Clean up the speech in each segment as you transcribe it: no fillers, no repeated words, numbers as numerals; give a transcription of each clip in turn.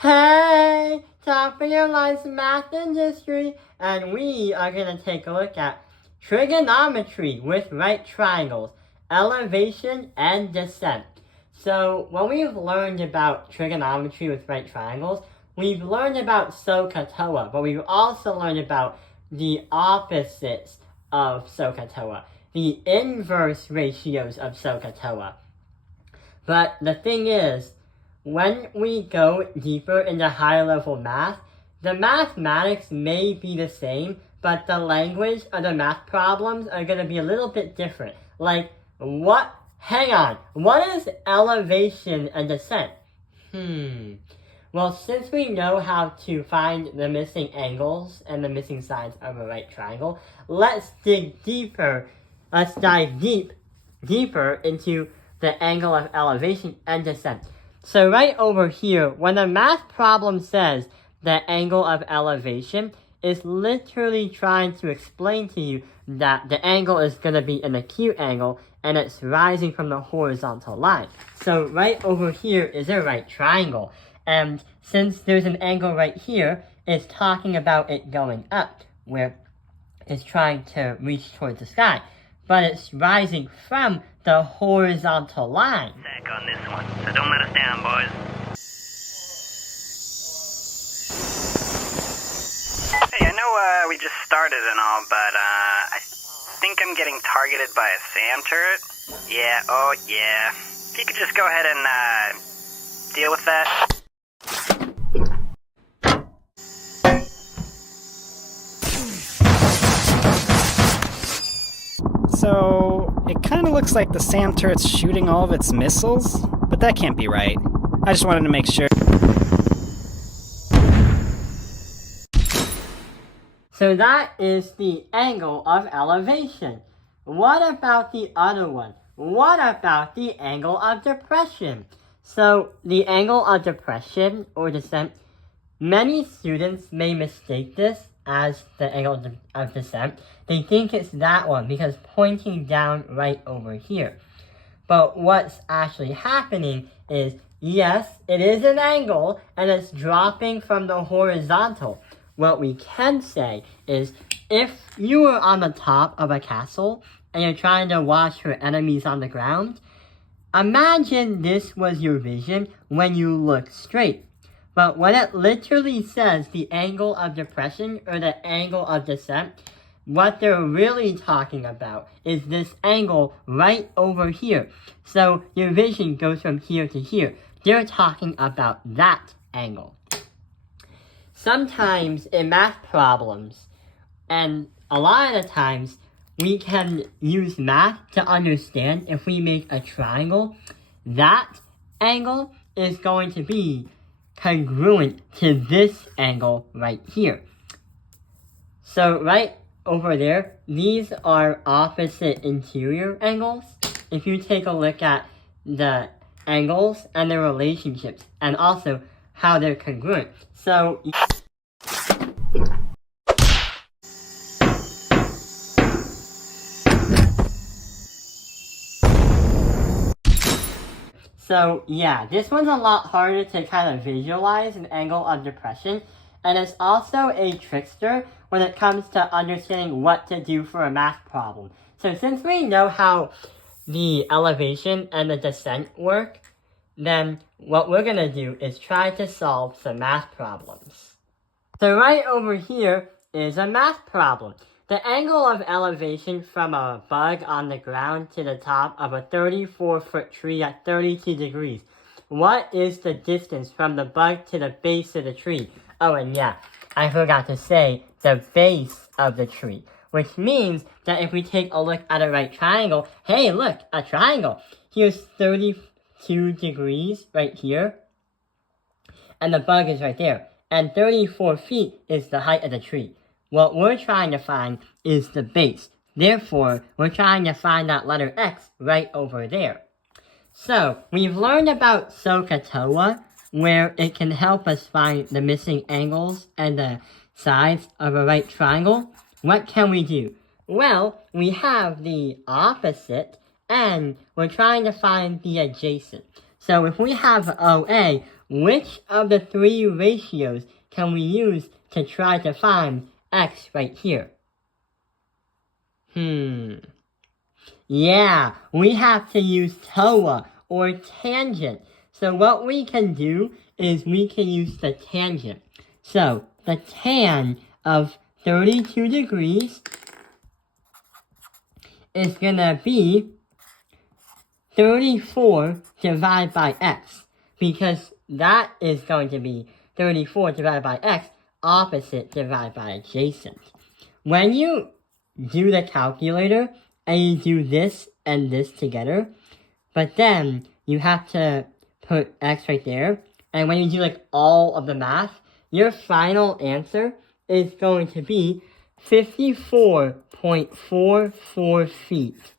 Hey, time for your life's math industry, and we are going to take a look at trigonometry with right triangles, elevation, and descent. So, when we've learned about trigonometry with right triangles, we've learned about SOHCAHTOA, but we've also learned about the opposites of SOHCAHTOA, the inverse ratios of SOHCAHTOA. But the thing is, when we go deeper into higher level math, the mathematics may be the same, but the language of the math problems are going to be a little bit different. Like, hang on, what is elevation and descent? Well, since we know how to find the missing angles and the missing sides of a right triangle, let's dig deeper. Let's dive deeper into the angle of elevation and descent. So right over here, when the math problem says the angle of elevation, it's literally trying to explain to you that the angle is going to be an acute angle and it's rising from the horizontal line. So right over here is a right triangle. And since there's an angle right here, it's talking about it going up, where it's trying to reach towards the sky. But it's rising from the horizontal line. Back on this one, so don't let us down, boys. Hey, I know we just started and all, but I think I'm getting targeted by a SAM turret. Yeah, oh yeah. If you could just go ahead and deal with that. So, it kind of looks like the SAM turret's shooting all of its missiles, but that can't be right. I just wanted to make sure. So that is the angle of elevation. What about the other one? What about the angle of depression? So the angle of depression or descent, many students may mistake this as the angle of descent. They think it's that one because pointing down right over here. But what's actually happening is, yes, it is an angle and it's dropping from the horizontal. What we can say is, if you were on the top of a castle and you're trying to watch your enemies on the ground, imagine this was your vision when you look straight. But when it literally says the angle of depression or the angle of descent, what they're really talking about is this angle right over here. So your vision goes from here to here. They're talking about that angle. Sometimes in math problems, and a lot of the times, we can use math to understand if we make a triangle, that angle is going to be congruent to this angle right here. So right over there, these are opposite interior angles. If you take a look at the angles and their relationships, and also how they're congruent. So yeah, this one's a lot harder to kind of visualize an angle of depression, and it's also a trickster when it comes to understanding what to do for a math problem. So since we know how the elevation and the descent work, then what we're going to do is try to solve some math problems. So right over here is a math problem. The angle of elevation from a bug on the ground to the top of a 34-foot tree at 32 degrees. What is the distance from the bug to the base of the tree? Oh, and yeah, I forgot to say the base of the tree, which means that if we take a look at a right triangle, hey, look, a triangle. Here's 32 degrees right here, and the bug is right there. And 34 feet is the height of the tree. What we're trying to find is the base. Therefore, we're trying to find that letter X right over there. So, we've learned about SOHCAHTOA, where it can help us find the missing angles and the sides of a right triangle. What can we do? Well, we have the opposite, and we're trying to find the adjacent. So if we have OA, which of the three ratios can we use to try to find x right here? Yeah, we have to use TOA, or tangent. So what we can do is we can use the tangent. So the tan of 32 degrees is going to be 34 divided by x, because that is going to be 34 divided by x, opposite divided by adjacent. When you do the calculator and you do this and this together, but then you have to put x right there, and when you do like all of the math, your final answer is going to be 54.44 feet.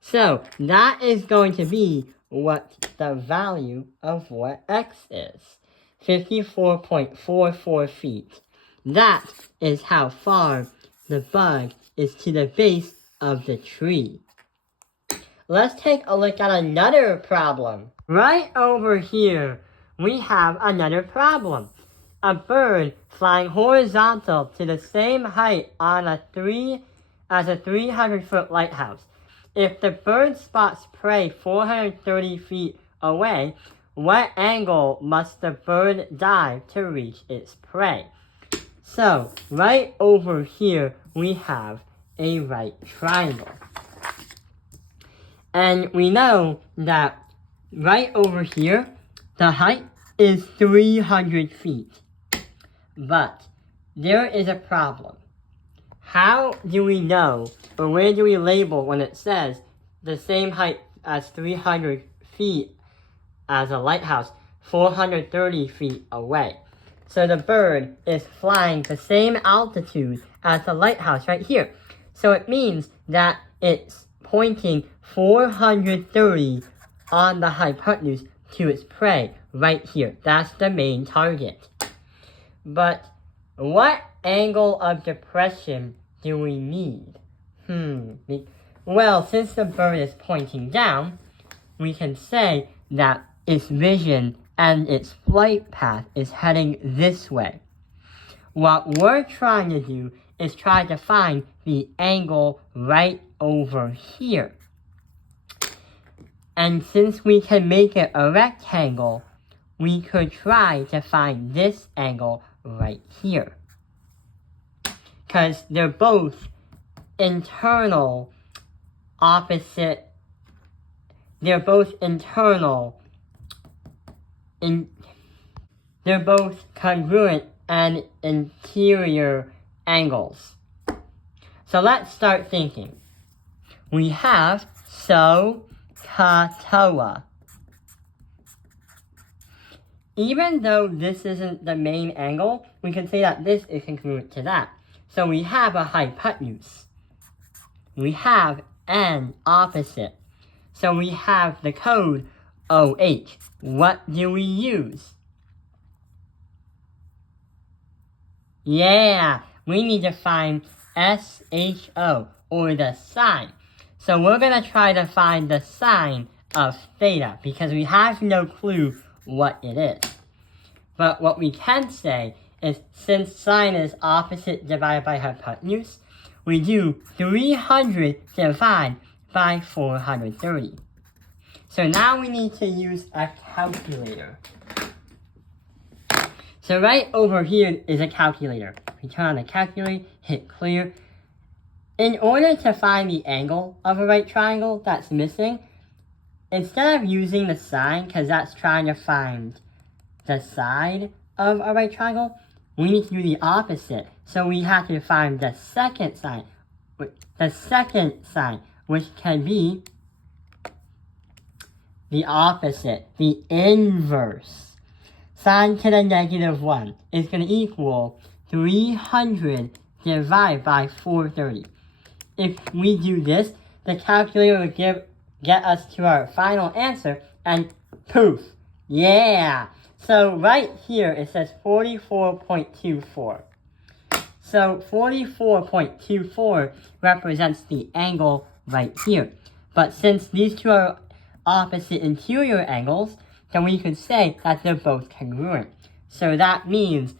So that is going to be what the value of what x is. 54.44 feet. That is how far the bug is to the base of the tree. Let's take a look at another problem. Right over here, we have another problem. A bird flying horizontal to the same height on a 300-foot lighthouse. If the bird spots prey 430 feet away, what angle must the bird dive to reach its prey? So, right over here, we have a right triangle. And we know that right over here, the height is 300 feet. But there is a problem. How do we know, or where do we label when it says the same height as 300 feet as a lighthouse, 430 feet away? So the bird is flying the same altitude as the lighthouse right here. So it means that it's pointing 430 on the hypotenuse to its prey right here. That's the main target. But what angle of depression do we need? Well, since the bird is pointing down, we can say that its vision and its flight path is heading this way. What we're trying to do is try to find the angle right over here. And since we can make it a rectangle, we could try to find this angle right here. Because they're both internal opposite, they're both internal, they're both congruent and interior angles. So let's start thinking. We have SOHCAHTOA. Even though this isn't the main angle, we can say that this is congruent to that. So we have a hypotenuse. We have an opposite. So we have the code OH. What do we use? Yeah, we need to find SHO, or the sine. So we're going to try to find the sine of theta, because we have no clue what it is. But what we can say is, since sine is opposite divided by hypotenuse, we do 300 divided by 430. So now we need to use a calculator. So right over here is a calculator. We turn on the calculator, hit clear. In order to find the angle of a right triangle that's missing, instead of using the sine, because that's trying to find the side of a right triangle, we need to do the opposite. So we have to find the second side, which can be the opposite, the inverse. Sine to the -1 is going to equal 300 divided by 430. If we do this, the calculator will get us to our final answer, and poof, yeah! So right here it says 44.24. So 44.24 represents the angle right here. But since these two are opposite interior angles, then we could say that they're both congruent. So that means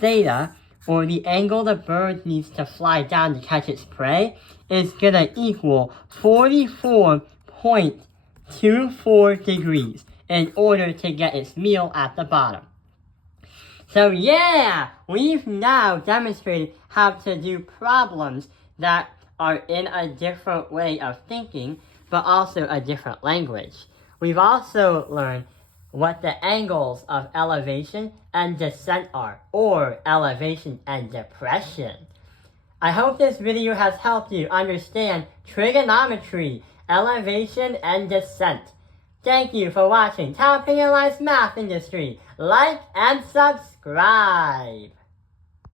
theta, or the angle the bird needs to fly down to catch its prey, is gonna equal 44.24 degrees in order to get its meal at the bottom. So yeah, we've now demonstrated how to do problems that are in a different way of thinking, but also a different language. We've also learned what the angles of elevation and descent are, or elevation and depression. I hope this video has helped you understand trigonometry, elevation, and descent. Thank you for watching Top Penalized Math Industry. Like and subscribe.